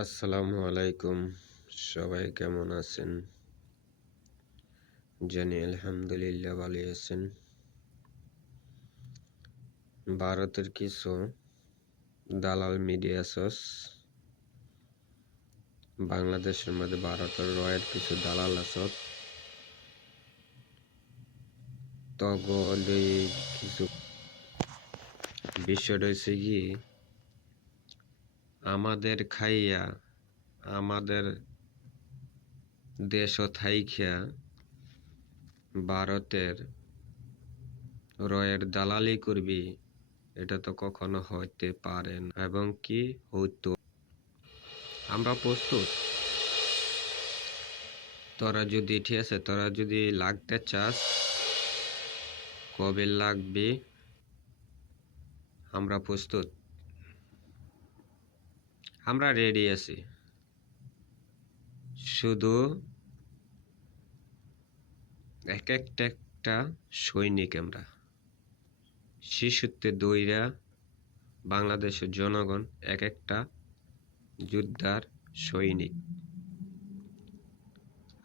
আসসালামু আলাইকুম। সবাই কেমন আছেন? জানি আলহামদুলিল্লাহ ভালো আছেন। ভারতের কিছু দালাল মিডিয়া সোর্স বাংলাদেশের মধ্যে ভারতের রয়ের কিছু দালাল আছে, তগলে কিছু বিষয় রয়েছে কি আমাদের খাইয়া আমাদের দেশ থাইখিয়া ভারতের রয়ের দালালি করবি, এটা তো কখনো হইতে পারে না এবং কি হইতো। আমরা প্রস্তুত। তোরা যদি ঠিক আছে, তোরা যদি লাগতে চাস, কবে লাগবে আমরা প্রস্তুত, আমরা রেডি আছি। শুধু এক একটা সৈনিক, আমরা শিশুত্বে দইরা বাংলাদেশের জনগণ এক একটা যোদ্ধার সৈনিক।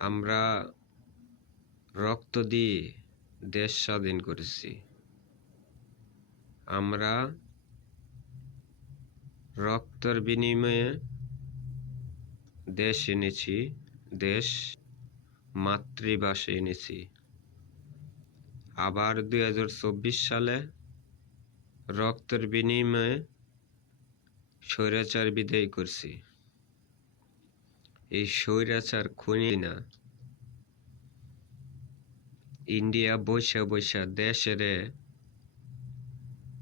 আমরা রক্ত দিয়ে দেশ স্বাধীন করেছি। আমরা রক্তের বিনিময়ে দেশ এনেছি, দেশ মাতৃভাষা এনেছি। আবার 2024 সালে রক্তের বিনিময়ে স্বৈরাচার বিদায় করছি। এই স্বৈরাচার খুনি না ইন্ডিয়া বৈশা দেশের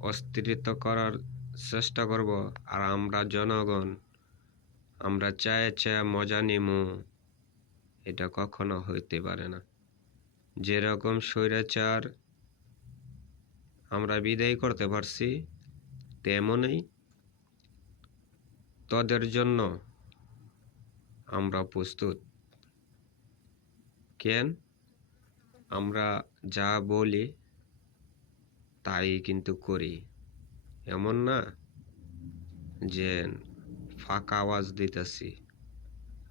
অস্থিরিত করার চেষ্টা করব। আর আমরা জনগণ আমরা চায় মজা নিমু, এটা কখনো হইতে পারে না। যেরকম স্বৈরাচার আমরা বিদায় করতে পারছি, তেমনই তোদের জন্য আমরা প্রস্তুত। কেন? আমরা যা বলি তাই কিন্তু করি। এমন না যে ফাঁকা আওয়াজ দিতেছি।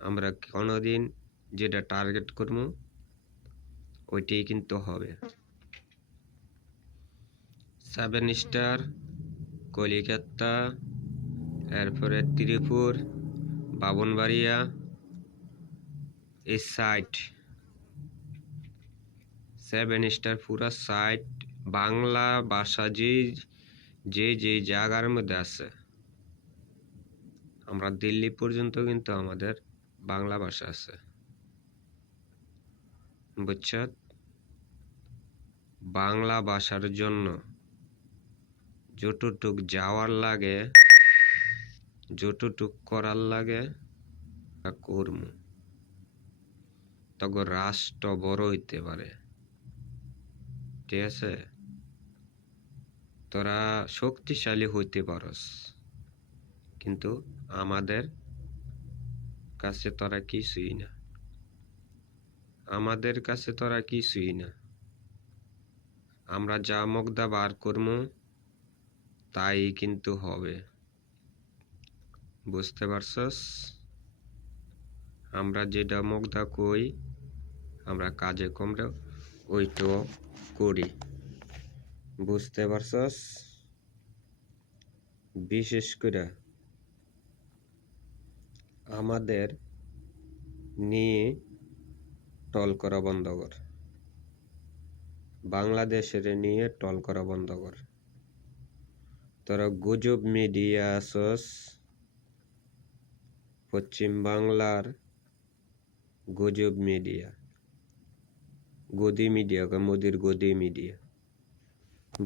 আমরা কোনোদিন যেটা টার্গেট করবো ওইটাই কিন্তু হবে। 7 স্টার, কলিকাতা, এরপরে ত্রিপুর, বাবনবাড়িয়া, এই সাইট 7 স্টার পুরা সাইট বাংলা ভাষা যে জায়গার মধ্যে আছে। আমরা দিল্লি পর্যন্ত কিন্তু আমাদের বাংলা ভাষা আছে, বুঝছ? বাংলা ভাষার জন্য যতটুক যাওয়ার লাগে, যতটুক করার লাগে করব, তখন রাষ্ট্র বড় হইতে পারে। ঠিক আছে? তোরা শক্তিশালী হইতে পারস, কিন্তু আমাদের কাছে তোরা কিছুই না। আমাদের কাছে তোরা কিছুই না। আমরা যা মুগ্ধা বার করবো তাই কিন্তু হবে, বুঝতে পারছস? আমরা যেটা মুগ্ধা কই, আমরা কাজে কমরে ওইটাও করি, বুঝতে পারছস? বিশেষ করে আমাদের নিয়ে টল করা বন্ধ কর। বাংলাদেশের নিয়ে টল করা বন্ধ কর। তোরা গুজব মিডিয়া আসস, পশ্চিম বাংলার গুজব মিডিয়া, গদি মিডিয়া, মোদির গদি মিডিয়া,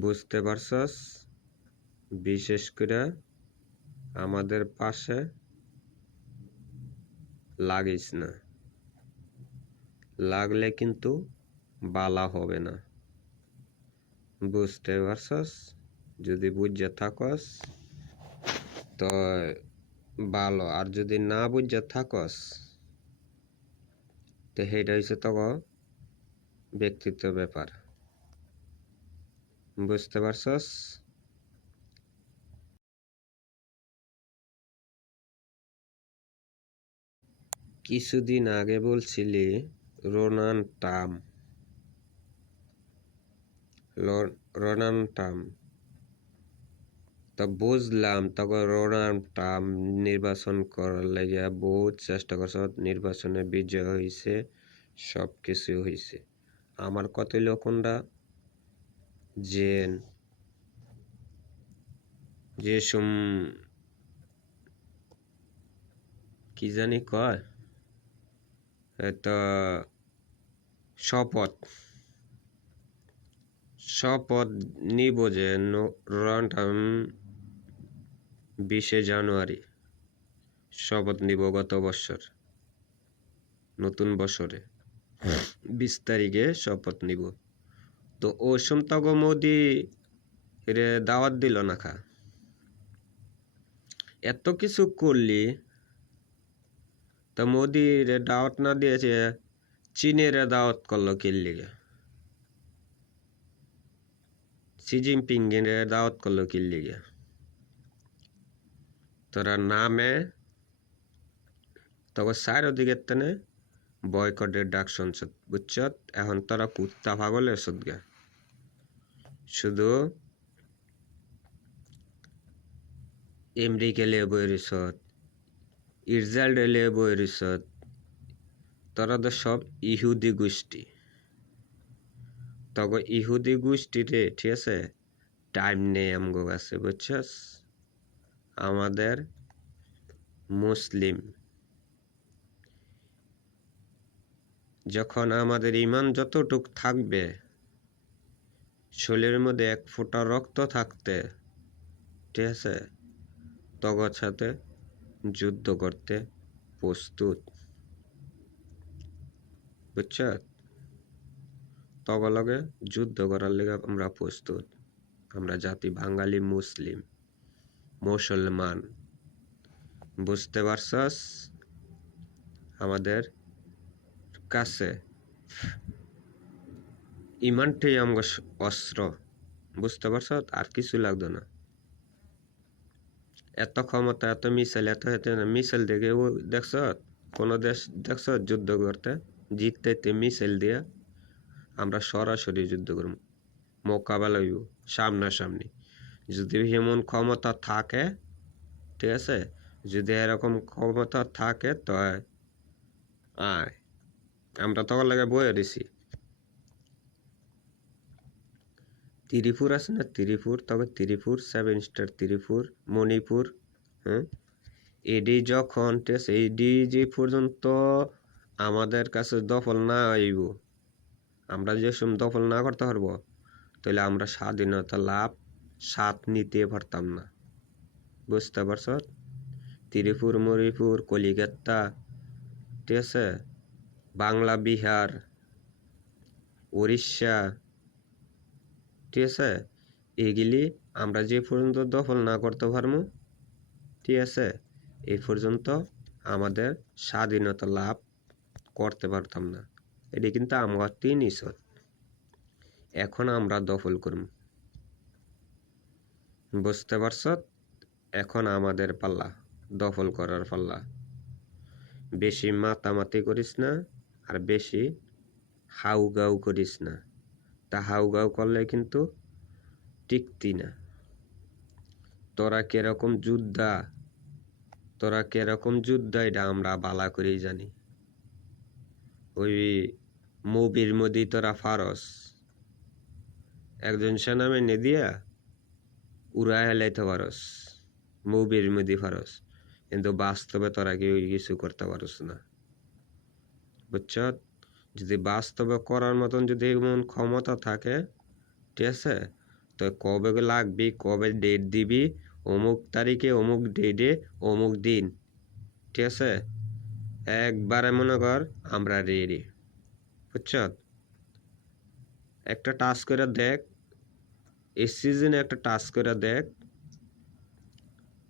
বুঝতে পারছস? বিশেষ করে আমাদের পাশে লাগিস না, লাগলে কিন্তু বালা হবে না, বুঝতে পারছস? যদি বুঝে থাকস তো ভালো, আর যদি না বুঝে থাকস তো সেটা হচ্ছে তো ব্যক্তিত্ব ব্যাপার, বুঝতে পারছস? কিছুদিন আগে বলছিলি রোনাল্ড ট্রাম্প তা বুঝলাম তখন রোনাল্ড ট্রাম্প নির্বাচন করার লাগে বহুত চেষ্টা করছে, নির্বাচনে বিজয় হয়েছে, সব কিছু হয়েছে। আমার কত লোকনরা যে কি জানি কয় শপথ নিব যে রোনাল্ড ট্রাম্প 20 জানুয়ারি শপথ নিব গত বছর নতুন বছরে 20 তারিখে শপথ নিব। তো ও সমতক মোদি রে দাওয়াত দিল না খা, এত কিছু করলি তা মোদি রে দাওয়াত না দিয়েছে চীনের দাওয়াত করলো কি লিগে? শি জিনপিং এর দাওয়াত করলো কি লিগে? তোরা নামে তখন চারিদিকে তেনে বয়কটের ডাক শুনছ, বুঝছ? এখন তোরা কুত্তা পাগল হয়েছ গে, শুধু আমেরিকা লিয়ে বই রইছ, ইসরায়েল লিয়ে বই রইছ। তোরা তো সব ইহুদি গোষ্ঠী, তখন ইহুদি গোষ্ঠীতে ঠিক আছে টাইম নেই আমগো কাছে, বুঝছস? আমাদের মুসলিম যখন আমাদের ইমান যতটুক থাকবে, শরীরের মধ্যে 1 ফোঁটা রক্ত থাকতে, ঠিক আছে, তখন সাথে যুদ্ধ করতে প্রস্তুত, বুঝছ? তখন লগে যুদ্ধ করার লেগে আমরা প্রস্তুত। আমরা জাতি বাঙালি মুসলমান, বুঝতে পারছস? আমাদের কাছে ইমানটাই আমার অস্ত্র, বুঝতে পারছ? আর কিছু লাগতো না। এত ক্ষমতা, এত মিসাইল, এত মিসাইল দেখে দেখছ কোনো দেশ দেখছ যুদ্ধ করতে জিততে মিসাইল দিয়ে? আমরা সরাসরি যুদ্ধ করব, মোকাবেলা হইব সামনাসামনি। যদি এমন ক্ষমতা থাকে, ঠিক আছে, যদি এরকম ক্ষমতা থাকে তো আয়, আমরা তখন লাগে বয়ে দিছি। ত্রিপুর আছে না, তবে ত্রিপুর 7 স্টার ত্রিপুর, মণিপুর, হ্যাঁ, এডি যখন ঠিক আছে, এডি যে পর্যন্ত আমাদের কাছে দখল না আইব, আমরা যে সময় দখল না করতে পারবো, তাহলে আমরা স্বাধীনতা লাভ স্বাদ নিতে পারতাম না, বুঝতে পারছ? ত্রিপুর, মণিপুর, কলিকাতা, ঠিক আছে, বাংলা, বিহার, উড়িষ্যা, ঠিক আছে, এগুলি আমরা যে পর্যন্ত দখল না করতে পারবো, ঠিক আছে, এই পর্যন্ত আমাদের স্বাধীনতা লাভ করতে পারতাম না। এটি কিন্তু আমরা 3 ইসত এখন আমরা দখল করব, বুঝতে পারছ? এখন আমাদের পাল্লা দখল করার পাল্লা। বেশি মাতামাতি করিস না, আর বেশি হাউগাউ করিস না। তা হাউগাউ করলে কিন্তু টিকতি না। তোরা কিরকম যোদ্ধা এটা আমরা বালা করেই জানি। ওই মুভির মধ্যে তোরা ফারস একজন সেনাবাহিনী দিয়া উড়া হেলাইতে পারস, মুভির মধ্যে ফারস, কিন্তু বাস্তবে তোরা কেউ কিছু করতে পারস না, বুঝছ? যদি বাস্তবে করার মতন যদি এমন ক্ষমতা থাকে, ঠিক আছে, তো কবে লাগবি, কবে ডেট দিবি, অমুক তারিখে অমুক ডেটে অমুক দিন, ঠিক আছে, একবারে মনে কর আমরা রেডি, বুঝছ? একটা টাস্ক করে দেখ, এই সিজনে একটা টাস্ক করে দেখ,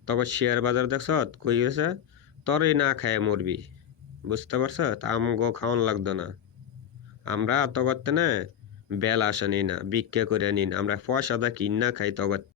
তবে শেয়ার বাজার দেখছ কই গেছে, তোরই না খায় মরবি, বুঝতে পারছ? আমগো খাওয়ান লাগতো না, আমরা তগতে না বেল আসা নি না, ভিক্ষা করে নিন, আমরা পয়সাটা কিন না খাই তগত।